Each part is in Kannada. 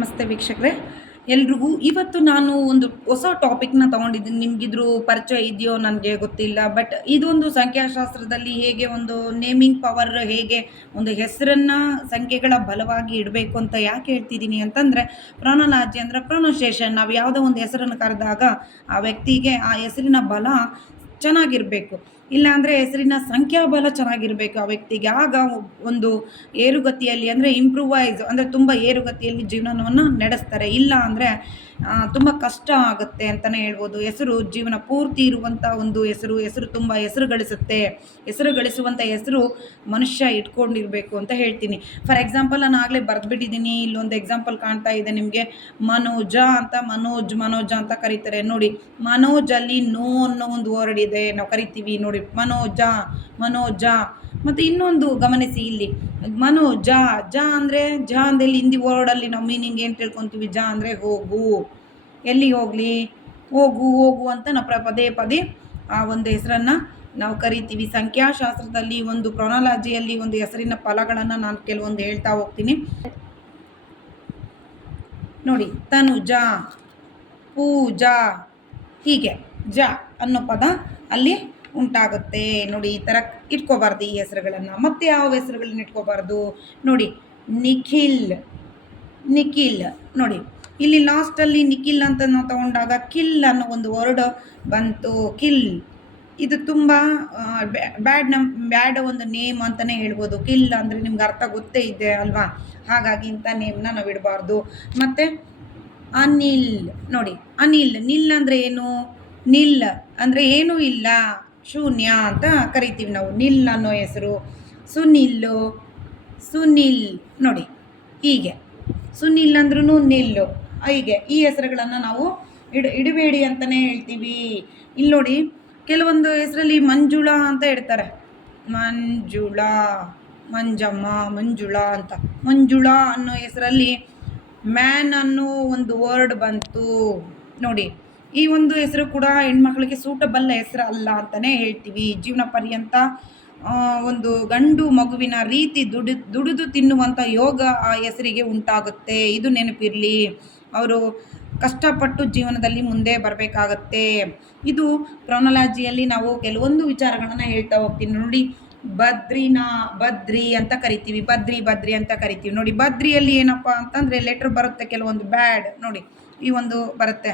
ನಮಸ್ತೆ ವೀಕ್ಷಕರೇ, ಎಲ್ರಿಗೂ. ಇವತ್ತು ನಾನು ಒಂದು ಹೊಸ ಟಾಪಿಕ್ನ ತಗೊಂಡಿದ್ದೀನಿ. ನಿಮಗಿದ್ರು ಪರಿಚಯ ಇದೆಯೋ ನನಗೆ ಗೊತ್ತಿಲ್ಲ. ಬಟ್ ಇದೊಂದು ಸಂಖ್ಯಾಶಾಸ್ತ್ರದಲ್ಲಿ ಹೇಗೆ ಒಂದು ನೇಮಿಂಗ್ ಪವರ್, ಹೇಗೆ ಒಂದು ಹೆಸರನ್ನು ಸಂಖ್ಯೆಗಳ ಬಲವಾಗಿ ಇಡಬೇಕು ಅಂತ ಯಾಕೆ ಹೇಳ್ತಿದ್ದೀನಿ ಅಂತಂದರೆ, ಪ್ರೊನೊಲಾಜಿ ಅಂದರೆ ಪ್ರೊನೌನ್ಸಿಯೇಷನ್. ನಾವು ಯಾವುದೋ ಒಂದು ಹೆಸರನ್ನು ಕರೆದಾಗ ಆ ವ್ಯಕ್ತಿಗೆ ಆ ಹೆಸರಿನ ಬಲ ಚೆನ್ನಾಗಿರಬೇಕು, ಇಲ್ಲಾಂದರೆ ಹೆಸರಿನ ಸಂಖ್ಯಾಬಲ ಚೆನ್ನಾಗಿರಬೇಕು ಆ ವ್ಯಕ್ತಿಗೆ. ಆಗ ಒಂದು ಏರುಗತಿಯಲ್ಲಿ ಅಂದರೆ ಇಂಪ್ರೂವೈಸ್ ಅಂದರೆ ತುಂಬ ಏರುಗತಿಯಲ್ಲಿ ಜೀವನವನ್ನು ನಡೆಸ್ತಾರೆ. ಇಲ್ಲ ಅಂದರೆ ತುಂಬ ಕಷ್ಟ ಆಗುತ್ತೆ ಅಂತಲೇ ಹೇಳ್ಬೋದು. ಹೆಸರು ಜೀವನ ಪೂರ್ತಿ ಇರುವಂಥ ಒಂದು ಹೆಸರು ತುಂಬ ಹೆಸರು ಗಳಿಸುತ್ತೆ. ಹೆಸರು ಗಳಿಸುವಂಥ ಹೆಸರು ಮನುಷ್ಯ ಇಟ್ಕೊಂಡಿರಬೇಕು ಅಂತ ಹೇಳ್ತೀನಿ. ಫಾರ್ ಎಕ್ಸಾಂಪಲ್ ನಾನು ಆಗಲೇ ಬರೆದ್ಬಿಟ್ಟಿದ್ದೀನಿ. ಇಲ್ಲೊಂದು ಎಕ್ಸಾಂಪಲ್ ಕಾಣ್ತಾ ಇದೆ ನಿಮಗೆ. ಮನೋಜ ಅಂತ ಮನೋಜ ಅಂತ ಕರೀತಾರೆ ನೋಡಿ. ಮನೋಜಲ್ಲಿ ನೋ ಅನ್ನೋ ಒಂದು ವರ್ಡ್ ಇದೆ, ನಾವು ಕರಿತೀವಿ ನೋಡಿ ಮನೋಜ. ಮತ್ತು ಇನ್ನೊಂದು ಗಮನಿಸಿ, ಇಲ್ಲಿ ಜ ಅಂದರೆ ಅಂದಲ್ಲಿ ಹಿಂದಿ ವರ್ಡಲ್ಲಿ ನಾವು ಮೀನಿಂಗ್ ಏನು ತಿಳ್ಕೊತೀವಿ? ಜ ಅಂದರೆ ಹೋಗು, ಎಲ್ಲಿ ಹೋಗಲಿ, ಹೋಗು ಅಂತ ನಾವು ಪದೇ ಆ ಒಂದು ಹೆಸರನ್ನು ನಾವು ಕರಿತೀವಿ. ಸಂಖ್ಯಾಶಾಸ್ತ್ರದಲ್ಲಿ ಒಂದು ಪ್ರೊನೊಲಾಜಿಯಲ್ಲಿ ಒಂದು ಹೆಸರಿನ ಫಲಗಳನ್ನು ನಾನು ಕೆಲವೊಂದು ಹೇಳ್ತಾ ಹೋಗ್ತೀನಿ ನೋಡಿ. ತನುಜ, ಪೂಜಾ, ಹೀಗೆ ಜ ಅನ್ನೋ ಪದ ಅಲ್ಲಿ ಉಂಟಾಗುತ್ತೆ ನೋಡಿ. ಈ ಥರ ಇಟ್ಕೋಬಾರ್ದು ಈ ಹೆಸರುಗಳನ್ನು. ಮತ್ತೆ ಯಾವ ಹೆಸರುಗಳನ್ನ ಇಟ್ಕೋಬಾರ್ದು ನೋಡಿ. ನಿಖಿಲ್ ನೋಡಿ, ಇಲ್ಲಿ ಲಾಸ್ಟಲ್ಲಿ ನಿಖಿಲ್ ಅಂತ ನಾವು ತಗೊಂಡಾಗ ಕಿಲ್ ಅನ್ನೋ ಒಂದು ವರ್ಡ್ ಬಂತು. ಕಿಲ್ ಇದು ತುಂಬ ಬ್ಯಾಡ್ ಒಂದು ನೇಮ್ ಅಂತಲೇ ಹೇಳ್ಬೋದು. ಕಿಲ್ ಅಂದರೆ ನಿಮ್ಗೆ ಅರ್ಥ ಗೊತ್ತೇ ಇದೆ ಅಲ್ವಾ? ಹಾಗಾಗಿ ಇಂಥ ನೇಮ್ನ ನಾವು ಇಡಬಾರ್ದು. ಮತ್ತು ಅನಿಲ್ ನೋಡಿ. ನಿಲ್ ಅಂದರೆ ಏನು? ನಿಲ್ ಅಂದರೆ ಏನೂ ಇಲ್ಲ, ಶೂನ್ಯ ಅಂತ ಕರಿತೀವಿ ನಾವು. ನಿಲ್ ಅನ್ನೋ ಹೆಸರು. ಸುನಿಲ್ ನೋಡಿ, ಹೀಗೆ ಸುನಿಲ್ ಅಂದ್ರೂ ನಿಲ್ಲು, ಹೀಗೆ ಈ ಹೆಸರುಗಳನ್ನು ನಾವು ಇಡಬೇಡಿ ಅಂತಲೇ ಹೇಳ್ತೀವಿ. ಇಲ್ಲಿ ನೋಡಿ, ಕೆಲವೊಂದು ಹೆಸರಲ್ಲಿ ಮಂಜುಳಾ ಅಂತ ಇಡ್ತಾರೆ. ಮಂಜಮ್ಮ, ಮಂಜುಳಾ ಅಂತ. ಮಂಜುಳಾ ಅನ್ನೋ ಹೆಸರಲ್ಲಿ ಮ್ಯಾನ್ ಅನ್ನೋ ಒಂದು ವರ್ಡ್ ಬಂತು ನೋಡಿ. ಈ ಒಂದು ಹೆಸರು ಕೂಡ ಹೆಣ್ಮಕ್ಳಿಗೆ ಸೂಟಬಲ್ ಹೆಸರು ಅಲ್ಲ ಅಂತಲೇ ಹೇಳ್ತೀವಿ. ಜೀವನ ಪರ್ಯಂತ ಒಂದು ಗಂಡು ಮಗುವಿನ ರೀತಿ ದುಡಿದು ತಿನ್ನುವಂಥ ಯೋಗ ಆ ಹೆಸರಿಗೆ ಉಂಟಾಗುತ್ತೆ. ಇದು ನೆನಪಿರಲಿ. ಅವರು ಕಷ್ಟಪಟ್ಟು ಜೀವನದಲ್ಲಿ ಮುಂದೆ ಬರಬೇಕಾಗತ್ತೆ. ಇದು ಪ್ರೊನೊಲಾಜಿಯಲ್ಲಿ ನಾವು ಕೆಲವೊಂದು ವಿಚಾರಗಳನ್ನು ಹೇಳ್ತಾ ಹೋಗ್ತೀನಿ ನೋಡಿ. ಬದ್ರಿ ಅಂತ ಕರಿತೀವಿ. ಬದ್ರಿ ಅಂತ ಕರಿತೀವಿ ನೋಡಿ. ಬದ್ರಿಯಲ್ಲಿ ಏನಪ್ಪ ಅಂತಂದರೆ ಲೆಟ್ರ್ ಬರುತ್ತೆ, ಕೆಲವೊಂದು ಬ್ಯಾಡ್ ನೋಡಿ. ಈ ಒಂದು ಬರುತ್ತೆ,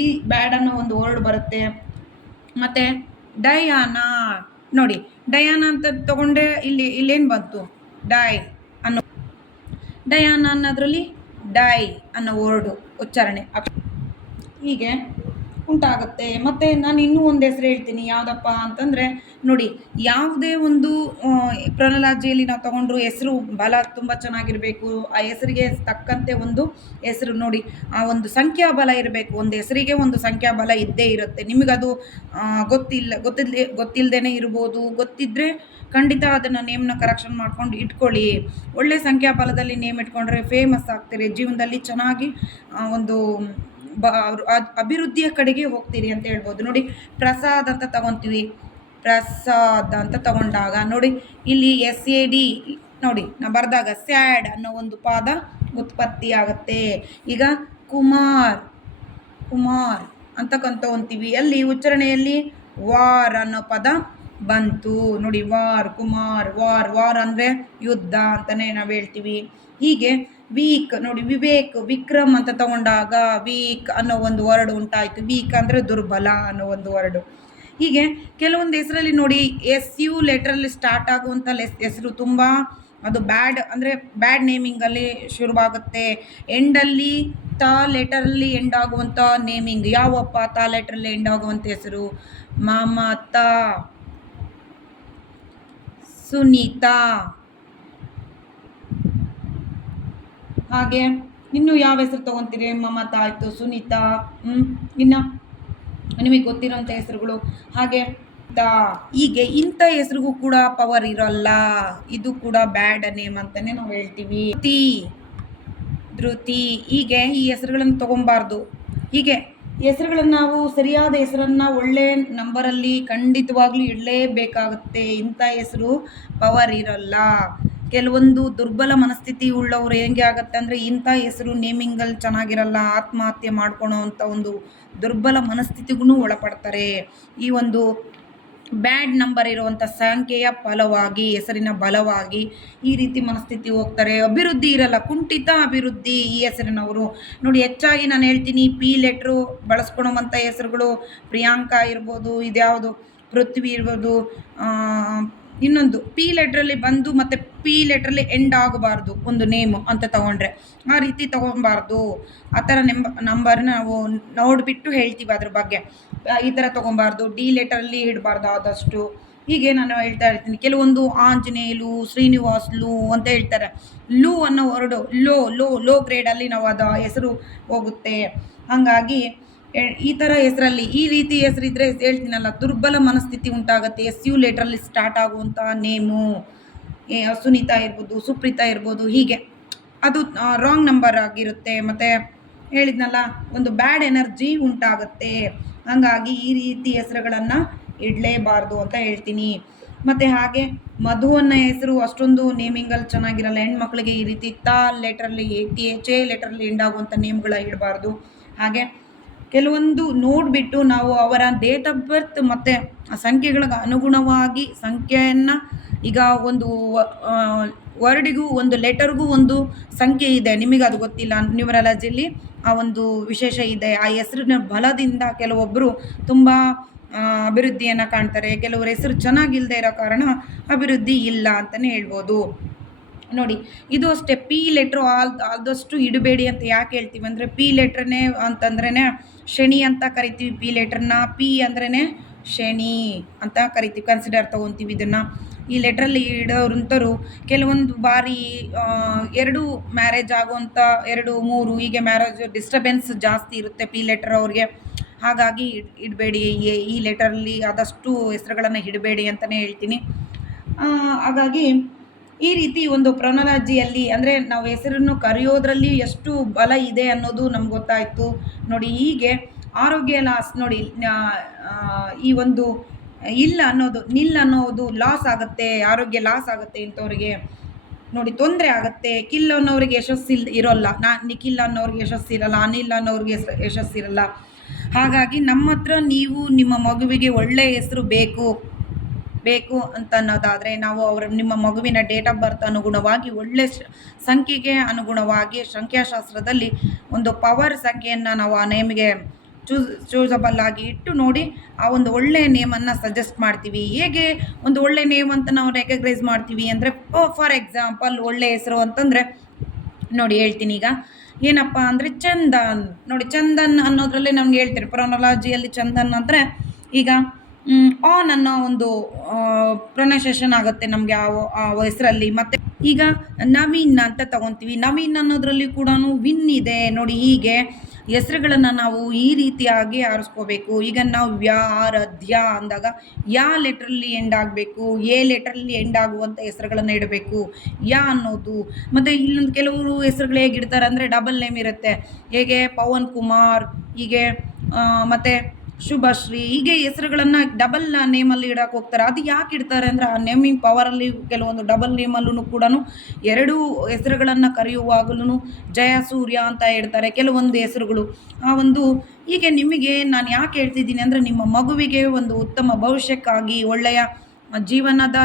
ಈ ಬ್ಯಾಡ್ ಅನ್ನೋ ಒಂದು ವರ್ಡ್ ಬರುತ್ತೆ. ಮತ್ತು ಡಯಾನಾ ನೋಡಿ. ಡಯಾನಾ ಅಂತ ತಗೊಂಡೆ, ಇಲ್ಲೇನು ಬಂತು? ಡಯಾನಾ ಅನ್ನೋದ್ರಲ್ಲಿ ಡೈ ಅನ್ನೋ ವರ್ಡು ಉಚ್ಚಾರಣೆ ಹೀಗೆ ಉಂಟಾಗುತ್ತೆ. ಮತ್ತು ನಾನು ಇನ್ನೂ ಒಂದು ಹೆಸರು ಹೇಳ್ತೀನಿ. ಯಾವುದಪ್ಪ ಅಂತಂದರೆ ನೋಡಿ, ಯಾವುದೇ ಒಂದು ಪ್ರೊನೊಲಾಜಿಯಲ್ಲಿ ನಾವು ತಗೊಂಡ್ರು ಹೆಸರು ಬಲ ತುಂಬ ಚೆನ್ನಾಗಿರಬೇಕು. ಆ ಹೆಸರಿಗೆ ತಕ್ಕಂತೆ ಒಂದು ಹೆಸರು ನೋಡಿ, ಆ ಒಂದು ಸಂಖ್ಯಾಬಲ ಇರಬೇಕು. ಒಂದು ಹೆಸರಿಗೆ ಒಂದು ಸಂಖ್ಯಾಬಲ ಇದ್ದೇ ಇರುತ್ತೆ. ನಿಮಗದು ಗೊತ್ತಿಲ್ಲದೇ ಇರ್ಬೋದು. ಗೊತ್ತಿದ್ದರೆ ಖಂಡಿತ ಅದನ್ನು ನೇಮ್ನ ಕರೆಕ್ಷನ್ ಮಾಡ್ಕೊಂಡು ಇಟ್ಕೊಳ್ಳಿ. ಒಳ್ಳೆ ಸಂಖ್ಯಾಬಲದಲ್ಲಿ ನೇಮ್ ಇಟ್ಕೊಂಡ್ರೆ ಫೇಮಸ್ ಆಗ್ತೀರಿ ಜೀವನದಲ್ಲಿ. ಚೆನ್ನಾಗಿ ಒಂದು ಅಭಿವೃದ್ಧಿಯ ಕಡೆಗೆ ಹೋಗ್ತೀರಿ ಅಂತ ಹೇಳ್ಬೋದು ನೋಡಿ. ಪ್ರಸಾದ್ ಅಂತ ತಗೊತೀವಿ. ಪ್ರಸಾದ್ ಅಂತ ತಗೊಂಡಾಗ ನೋಡಿ, ಇಲ್ಲಿ SAD ನೋಡಿ, ನಾವು ಬರೆದಾಗ ಸ್ಯಾಡ್ ಅನ್ನೋ ಒಂದು ಪದ ಉತ್ಪತ್ತಿ ಆಗುತ್ತೆ. ಈಗ ಕುಮಾರ್ ಅಂತ ತಗೊಂತೀವಿ. ಅಲ್ಲಿ ಉಚ್ಚಾರಣೆಯಲ್ಲಿ ವಾರ್ ಅನ್ನೋ ಪದ ಬಂತು ನೋಡಿ. ಕುಮಾರ್, ವಾರ್ ಅಂದರೆ ಯುದ್ಧ ಅಂತಲೇ ನಾವು ಹೇಳ್ತೀವಿ. ಹೀಗೆ ವೀಕ್ ನೋಡಿ, ವಿಕ್ರಮ್ ಅಂತ ತಗೊಂಡಾಗ ವೀಕ್ ಅನ್ನೋ ಒಂದು ವರ್ಡ್ ಉಂಟಾಯಿತು. ವೀಕ್ ಅಂದರೆ ದುರ್ಬಲ ಅನ್ನೋ ಒಂದು ವರ್ಡು. ಹೀಗೆ ಕೆಲವೊಂದು ಹೆಸರಲ್ಲಿ ನೋಡಿ, SU ಲೆಟ್ರಲ್ಲಿ ಸ್ಟಾರ್ಟ್ ಆಗುವಂಥ ಹೆಸರು ತುಂಬ ಅದು ಬ್ಯಾಡ್ ಅಂದರೆ ಬ್ಯಾಡ್ ನೇಮಿಂಗಲ್ಲಿ ಶುರುವಾಗುತ್ತೆ. ಎಂಡಲ್ಲಿ ಲೆಟರಲ್ಲಿ ಎಂಡ್ ಆಗುವಂಥ ನೇಮಿಂಗ್ ಯಾವಪ್ಪ? ಲೆಟ್ರಲ್ಲಿ ಎಂಡ್ ಆಗುವಂಥ ಹೆಸರು ಮಮತಾ, ಸುನೀತಾ. ಹಾಗೆ ಇನ್ನು ಯಾವ ಹೆಸರು ತಗೊತೀರಿ? ಮಮತಾ ಆಯಿತು, ಸುನೀತಾ. ಇನ್ನು ನಿಮಗೆ ಗೊತ್ತಿರೋಂಥ ಹೆಸರುಗಳು ಹಾಗೆ ಹೀಗೆ. ಇಂಥ ಹೆಸರಿಗೂ ಕೂಡ ಪವರ್ ಇರೋಲ್ಲ. ಇದು ಕೂಡ ಬ್ಯಾಡ್ ನೇಮ್ ಅಂತಲೇ ನಾವು ಹೇಳ್ತೀವಿ. ಧೃತಿ ಹೀಗೆ ಈ ಹೆಸರುಗಳನ್ನು ತಗೊಬಾರ್ದು. ಹೀಗೆ ಹೆಸರುಗಳನ್ನು ನಾವು ಸರಿಯಾದ ಹೆಸರನ್ನು ಒಳ್ಳೆ ನಂಬರಲ್ಲಿ ಖಂಡಿತವಾಗ್ಲೂ ಇಡಲೇಬೇಕಾಗುತ್ತೆ. ಇಂಥ ಹೆಸರು ಪವರ್ ಇರೋಲ್ಲ. ಕೆಲವೊಂದು ದುರ್ಬಲ ಮನಸ್ಥಿತಿ ಉಳ್ಳವರು ಹೆಂಗೆ ಆಗತ್ತೆ ಅಂದರೆ ಇಂಥ ಹೆಸರು ನೇಮಿಂಗಲ್ಲಿ ಚೆನ್ನಾಗಿರಲ್ಲ, ಆತ್ಮಹತ್ಯೆ ಮಾಡ್ಕೊಳೋ ಅಂಥ ಒಂದು ದುರ್ಬಲ ಮನಸ್ಥಿತಿಗೂ ಒಳಪಡ್ತಾರೆ. ಈ ಒಂದು ಬ್ಯಾಡ್ ನಂಬರ್ ಇರುವಂಥ ಸಂಖ್ಯೆಯ ಫಲವಾಗಿ, ಹೆಸರಿನ ಬಲವಾಗಿ ಈ ರೀತಿ ಮನಸ್ಥಿತಿ ಹೋಗ್ತಾರೆ. ಅಭಿವೃದ್ಧಿ ಇರಲ್ಲ, ಕುಂಠಿತ ಅಭಿವೃದ್ಧಿ ಈ ಹೆಸರಿನವರು. ನೋಡಿ, ಹೆಚ್ಚಾಗಿ ನಾನು ಹೇಳ್ತೀನಿ, ಪಿ ಲೆಟ್ರು ಬಳಸ್ಕೊಳುವಂಥ ಹೆಸರುಗಳು ಪ್ರಿಯಾಂಕಾ ಇರ್ಬೋದು, ಇದ್ಯಾವುದು ಪೃಥ್ವಿ ಇರ್ಬೋದು, ಇನ್ನೊಂದು ಪಿ ಲೆಟ್ರಲ್ಲಿ ಬಂದು ಮತ್ತು ಪಿ ಲೆಟ್ರಲ್ಲಿ ಎಂಡ್ ಆಗಬಾರ್ದು ಒಂದು ನೇಮು ಅಂತ ತಗೊಂಡ್ರೆ, ಆ ರೀತಿ ತಗೊಬಾರ್ದು. ಆ ಥರ ನಂಬರ್ನ ನಾವು ನೋಡಿಬಿಟ್ಟು ಹೇಳ್ತೀವಿ ಅದ್ರ ಬಗ್ಗೆ. ಈ ಥರ ತೊಗೊಬಾರ್ದು. ಡಿ ಲೆಟರಲ್ಲಿ ಇಡಬಾರ್ದು ಆದಷ್ಟು. ಹೀಗೆ ನಾನು ಹೇಳ್ತಾ ಇರ್ತೀನಿ. ಕೆಲವೊಂದು ಆಂಜನೇಯಲು, ಶ್ರೀನಿವಾಸ್ ಲು ಅಂತ ಹೇಳ್ತಾರೆ. ಲು ಅನ್ನೋ ವರ್ಡು ಲೋ ಲೋ ಲೋ ಗ್ರೇಡಲ್ಲಿ ನಾವು ಅದು ಹೆಸರು ಹೋಗುತ್ತೆ. ಹಾಗಾಗಿ ಈ ಥರ ಹೆಸರಲ್ಲಿ ಈ ರೀತಿ ಹೆಸರಿದ್ರೆ ಹೇಳ್ತೀನಲ್ಲ, ದುರ್ಬಲ ಮನಸ್ಥಿತಿ ಉಂಟಾಗುತ್ತೆ. ಎಸ್ ಯು ಲೆಟ್ರಲ್ಲಿ ಸ್ಟಾರ್ಟ್ ಆಗುವಂಥ ನೇಮು, ಸುನೀತಾ ಇರ್ಬೋದು, ಸುಪ್ರೀತಾ ಇರ್ಬೋದು, ಹೀಗೆ ಅದು ರಾಂಗ್ ನಂಬರ್ ಆಗಿರುತ್ತೆ. ಮತ್ತು ಹೇಳಿದ್ನಲ್ಲ, ಒಂದು ಬ್ಯಾಡ್ ಎನರ್ಜಿ ಉಂಟಾಗುತ್ತೆ. ಹಾಗಾಗಿ ಈ ರೀತಿ ಹೆಸರುಗಳನ್ನು ಇಡಲೇಬಾರ್ದು ಅಂತ ಹೇಳ್ತೀನಿ. ಮತ್ತು ಹಾಗೆ ಮಧು ಅನ್ನೋ ಹೆಸರು ಅಷ್ಟೊಂದು ನೇಮಿಂಗಲ್ಲಿ ಚೆನ್ನಾಗಿರಲ್ಲ. ಹೆಣ್ಮಕ್ಳಿಗೆ ಈ ರೀತಿ ತ ಲೆಟ್ರಲ್ಲಿ ಟಿ ಎಚ್ ಎ ಲೆಟ್ರಲ್ಲಿ ಎಂಡ್ ಆಗುವಂಥ ನೇಮ್ಗಳ ಇಡಬಾರ್ದು. ಹಾಗೆ ಕೆಲವೊಂದು ನೋಡಿಬಿಟ್ಟು ನಾವು ಅವರ ಡೇಟ್ ಆಫ್ ಬರ್ತ್ ಮತ್ತು ಸಂಖ್ಯೆಗಳಿಗೆ ಅನುಗುಣವಾಗಿ ಸಂಖ್ಯೆಯನ್ನು, ಈಗ ಒಂದು ವರ್ಡಿಗೂ ಒಂದು ಲೆಟರ್ಗೂ ಒಂದು ಸಂಖ್ಯೆ ಇದೆ, ನಿಮಗೆ ಅದು ಗೊತ್ತಿಲ್ಲ. ನ್ಯೂಮರಾಲಜಿಯಲ್ಲಿ ಆ ಒಂದು ವಿಶೇಷ ಇದೆ. ಆ ಹೆಸರಿನ ಬಲದಿಂದ ಕೆಲವೊಬ್ಬರು ತುಂಬ ಅಭಿವೃದ್ಧಿಯನ್ನು ಕಾಣ್ತಾರೆ. ಕೆಲವರು ಹೆಸರು ಚೆನ್ನಾಗಿಲ್ಲದೆ ಇರೋ ಕಾರಣ ಅಭಿವೃದ್ಧಿ ಇಲ್ಲ ಅಂತಲೇ ಹೇಳ್ಬೋದು. ನೋಡಿ, ಇದು ಅಷ್ಟೇ. ಪಿ ಲೆಟ್ರು ಆದಷ್ಟು ಇಡಬೇಡಿ ಅಂತ ಯಾಕೆ ಹೇಳ್ತೀವಿ ಅಂದರೆ, ಪಿ ಲೆಟ್ರನ್ನೇ ಅಂತಂದ್ರೇ ಶನಿ ಅಂತ ಕರಿತೀವಿ. ಪಿ ಲೆಟ್ರನ್ನ ಪಿ ಅಂದ್ರೇ ಶನಿ ಅಂತ ಕರಿತೀವಿ, ಕನ್ಸಿಡರ್ ತೊಗೊತೀವಿ ಇದನ್ನು. ಈ ಲೆಟ್ರಲ್ಲಿ ಇಡೋರಂಥವ್ರು ಕೆಲವೊಂದು ಬಾರಿ 2 ಮ್ಯಾರೇಜ್ ಆಗುವಂಥ 2, 3 ಹೀಗೆ ಮ್ಯಾರೇಜ್ ಡಿಸ್ಟರ್ಬೆನ್ಸ್ ಜಾಸ್ತಿ ಇರುತ್ತೆ ಪಿ ಲೆಟರ್ ಅವ್ರಿಗೆ. ಹಾಗಾಗಿ ಇಡಬೇಡಿ, ಈ ಲೆಟರಲ್ಲಿ ಆದಷ್ಟು ಹೆಸರುಗಳನ್ನು ಇಡಬೇಡಿ ಅಂತಲೇ ಹೇಳ್ತೀನಿ. ಹಾಗಾಗಿ ಈ ರೀತಿ ಒಂದು ಪ್ರೊನಲಾಜಿಯಲ್ಲಿ ಅಂದರೆ ನಾವು ಹೆಸರನ್ನು ಕರೆಯೋದ್ರಲ್ಲಿ ಎಷ್ಟು ಬಲ ಇದೆ ಅನ್ನೋದು ನಮ್ಗೆ ಗೊತ್ತಾಯಿತು. ನೋಡಿ, ಹೀಗೆ ಆರೋಗ್ಯ ಲಾಸ್. ನೋಡಿ, ಈ ಒಂದು ನಿಲ್ ಅನ್ನೋದು ಲಾಸ್ ಆಗುತ್ತೆ, ಆರೋಗ್ಯ ಲಾಸ್ ಆಗುತ್ತೆ ಇಂಥವ್ರಿಗೆ. ನೋಡಿ, ತೊಂದರೆ ಆಗುತ್ತೆ. ಕಿಲ್ ಅನ್ನೋರಿಗೆ ಇರೋಲ್ಲ, ನಿಖಿಲ್ ಅನ್ನೋರಿಗೆ ಯಶಸ್ಸಿರಲ್ಲ, ಅನಿಲ್ ಅನ್ನೋರಿಗೆ ಯಶಸ್ಸಿರಲ್ಲ. ಹಾಗಾಗಿ ನಮ್ಮ ಹತ್ರ ನೀವು ನಿಮ್ಮ ಮಗುವಿಗೆ ಒಳ್ಳೆಯ ಹೆಸರು ಬೇಕು ಅಂತ ಅನ್ನೋದಾದರೆ, ನಾವು ನಿಮ್ಮ ಮಗುವಿನ ಡೇಟ್ ಆಫ್ ಬರ್ತ್ ಅನುಗುಣವಾಗಿ ಒಳ್ಳೆ ಸಂಖ್ಯೆಗೆ ಅನುಗುಣವಾಗಿ ಸಂಖ್ಯಾಶಾಸ್ತ್ರದಲ್ಲಿ ಒಂದು ಪವರ್ ಸಂಖ್ಯೆಯನ್ನು ನಾವು ಆ ನೇಮಿಗೆ ಚೂಸಬಲ್ ಆಗಿ ಇಟ್ಟು ನೋಡಿ ಆ ಒಂದು ಒಳ್ಳೆಯ ನೇಮನ್ನು ಸಜೆಸ್ಟ್ ಮಾಡ್ತೀವಿ. ಹೇಗೆ ಒಂದು ಒಳ್ಳೆ ನೇಮ್ ಅಂತ ನಾವು ರೆಕಗ್ನೈಸ್ ಮಾಡ್ತೀವಿ ಅಂದರೆ, ಫಾರ್ ಎಕ್ಸಾಂಪಲ್ ಒಳ್ಳೆ ಹೆಸರು ಅಂತಂದರೆ ನೋಡಿ ಹೇಳ್ತೀನಿ. ಈಗ ಏನಪ್ಪ ಅಂದರೆ ಚಂದನ್. ನೋಡಿ, ಚಂದನ್ ಅನ್ನೋದ್ರಲ್ಲಿ ನಮ್ಗೆ ಹೇಳ್ತೀರಿ ಪ್ರೊನಲಾಜಿಯಲ್ಲಿ ಚಂದನ್ ಅಂದರೆ ಈಗ ಆನ್ ಅನ್ನೋ ಒಂದು ಪ್ರೊನೌನ್ಸಿಯೇಷನ್ ಆಗುತ್ತೆ ನಮಗೆ ಆ ಹೆಸರಲ್ಲಿ. ಮತ್ತು ಈಗ ನವೀನ್ ಅಂತ ತಗೊತೀವಿ. ನವೀನ್ ಅನ್ನೋದ್ರಲ್ಲಿ ಕೂಡ ವಿನ್ ಇದೆ. ನೋಡಿ, ಹೀಗೆ ಹೆಸರುಗಳನ್ನು ನಾವು ಈ ರೀತಿಯಾಗಿ ಆರಿಸ್ಕೋಬೇಕು. ಈಗ ನಾವು ಧ್ಯ ಅಂದಾಗ ಯಾ ಲೆಟ್ರಲ್ಲಿ ಎಂಡ್ ಆಗಬೇಕು, ಎ ಲೆಟ್ರಲ್ಲಿ ಎಂಡ್ ಆಗುವಂಥ ಹೆಸರುಗಳನ್ನು ಇಡಬೇಕು. ಅನ್ನೋದು. ಮತ್ತು ಇಲ್ಲೊಂದು ಕೆಲವರು ಹೆಸರುಗಳು ಹೇಗಿಡ್ತಾರೆ ಅಂದರೆ ಡಬಲ್ ನೇಮ್ ಇರುತ್ತೆ. ಹೇಗೆ ಪವನ್ ಕುಮಾರ್, ಹೀಗೆ ಮತ್ತು ಶುಭಶ್ರೀ, ಹೀಗೆ ಹೆಸರುಗಳನ್ನು ಡಬಲ್ ನೇಮಲ್ಲಿ ಇಡಕ್ಕೆ ಹೋಗ್ತಾರೆ. ಅದು ಯಾಕೆ ಇಡ್ತಾರೆ ಅಂದರೆ, ಆ ನೇಮಿಂಗ್ ಪವರಲ್ಲಿ ಕೆಲವೊಂದು ಡಬಲ್ ನೇಮಲ್ಲೂ ಕೂಡ 2 ಹೆಸರುಗಳನ್ನು ಕರೆಯುವಾಗಲೂ ಜಯ ಸೂರ್ಯ ಅಂತ ಇಡ್ತಾರೆ ಕೆಲವೊಂದು ಹೆಸರುಗಳು. ಆ ಒಂದು ಹೀಗೆ ನಿಮಗೆ ನಾನು ಯಾಕೆ ಹೇಳ್ತಿದ್ದೀನಿ ಅಂದರೆ, ನಿಮ್ಮ ಮಗುವಿಗೆ ಒಂದು ಉತ್ತಮ ಭವಿಷ್ಯಕ್ಕಾಗಿ ಒಳ್ಳೆಯ ಜೀವನದ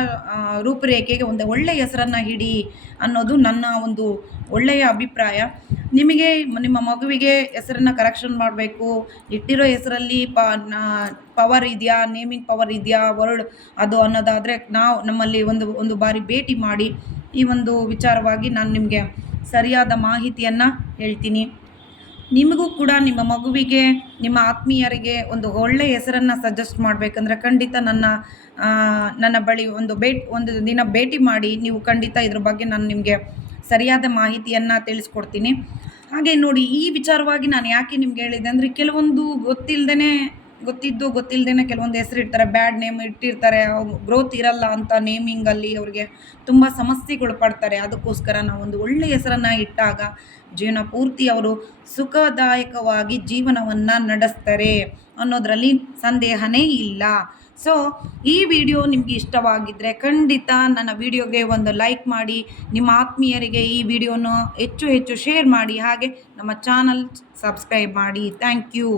ರೂಪುರೇಖೆಗೆ ಒಂದು ಒಳ್ಳೆಯ ಹೆಸರನ್ನು ಇಡಿ ಅನ್ನೋದು ನನ್ನ ಒಂದು ಒಳ್ಳೆಯ ಅಭಿಪ್ರಾಯ. ನಿಮಗೆ ನಿಮ್ಮ ಮಗುವಿಗೆ ಹೆಸರನ್ನು ಕರೆಕ್ಷನ್ ಮಾಡಬೇಕು, ಇಟ್ಟಿರೋ ಹೆಸರಲ್ಲಿ ಪವರ್ ಇದೆಯಾ, ನೇಮಿಂಗ್ ಪವರ್ ಇದೆಯಾ, ವರ್ಡ್ ಅದು ಅನ್ನೋದಾದರೆ ನಮ್ಮಲ್ಲಿ ಒಂದು ಬಾರಿ ಭೇಟಿ ಮಾಡಿ ಈ ಒಂದು ವಿಚಾರವಾಗಿ ನಾನು ನಿಮಗೆ ಸರಿಯಾದ ಮಾಹಿತಿಯನ್ನು ಹೇಳ್ತೀನಿ. ನಿಮಗೂ ಕೂಡ ನಿಮ್ಮ ಮಗುವಿಗೆ, ನಿಮ್ಮ ಆತ್ಮೀಯರಿಗೆ ಒಂದು ಒಳ್ಳೆಯ ಹೆಸರನ್ನು ಸಜೆಸ್ಟ್ ಮಾಡಬೇಕಂದ್ರೆ ಖಂಡಿತ ನನ್ನ ಬಳಿ ಒಂದು ದಿನ ಭೇಟಿ ಮಾಡಿ. ನೀವು ಖಂಡಿತ ಇದ್ರ ಬಗ್ಗೆ ನಾನು ನಿಮಗೆ ಸರಿಯಾದ ಮಾಹಿತಿಯನ್ನು ತಿಳಿಸ್ಕೊಡ್ತೀನಿ. ಹಾಗೆ ನೋಡಿ, ಈ ವಿಚಾರವಾಗಿ ನಾನು ಯಾಕೆ ನಿಮ್ಗೆ ಹೇಳಿದೆ ಅಂದರೆ, ಕೆಲವೊಂದು ಗೊತ್ತಿಲ್ಲದೇ ಕೆಲವೊಂದು ಹೆಸರು ಇರ್ತಾರೆ, ಬ್ಯಾಡ್ ನೇಮ್ ಇಟ್ಟಿರ್ತಾರೆ. ಗ್ರೋತ್ ಇರಲ್ಲ ಅಂತ ನೇಮಿಂಗಲ್ಲಿ ಅವ್ರಿಗೆ ತುಂಬ ಸಮಸ್ಯೆಗಳು ಪಡ್ತಾರೆ. ಅದಕ್ಕೋಸ್ಕರ ನಾವು ಒಂದು ಒಳ್ಳೆಯ ಹೆಸರನ್ನು ಇಟ್ಟಾಗ ಜೀವನ ಪೂರ್ತಿ ಅವರು ಸುಖದಾಯಕವಾಗಿ ಜೀವನವನ್ನು ನಡೆಸ್ತಾರೆ ಅನ್ನೋದರಲ್ಲಿ ಸಂದೇಹನೇ ಇಲ್ಲ. ಸೊ ಈ ವಿಡಿಯೋ ನಿಮಗೆ ಇಷ್ಟವಾಗಿದ್ದರೆ ಖಂಡಿತ ನನ್ನ ವಿಡಿಯೋಗೆ ಒಂದು ಲೈಕ್ ಮಾಡಿ, ನಿಮ್ಮ ಆತ್ಮೀಯರಿಗೆ ಈ ವಿಡಿಯೋನ ಹೆಚ್ಚು ಹೆಚ್ಚು ಶೇರ್ ಮಾಡಿ, ಹಾಗೆ ನಮ್ಮ ಚಾನಲ್ ಸಬ್ಸ್ಕ್ರೈಬ್ ಮಾಡಿ. Thank you.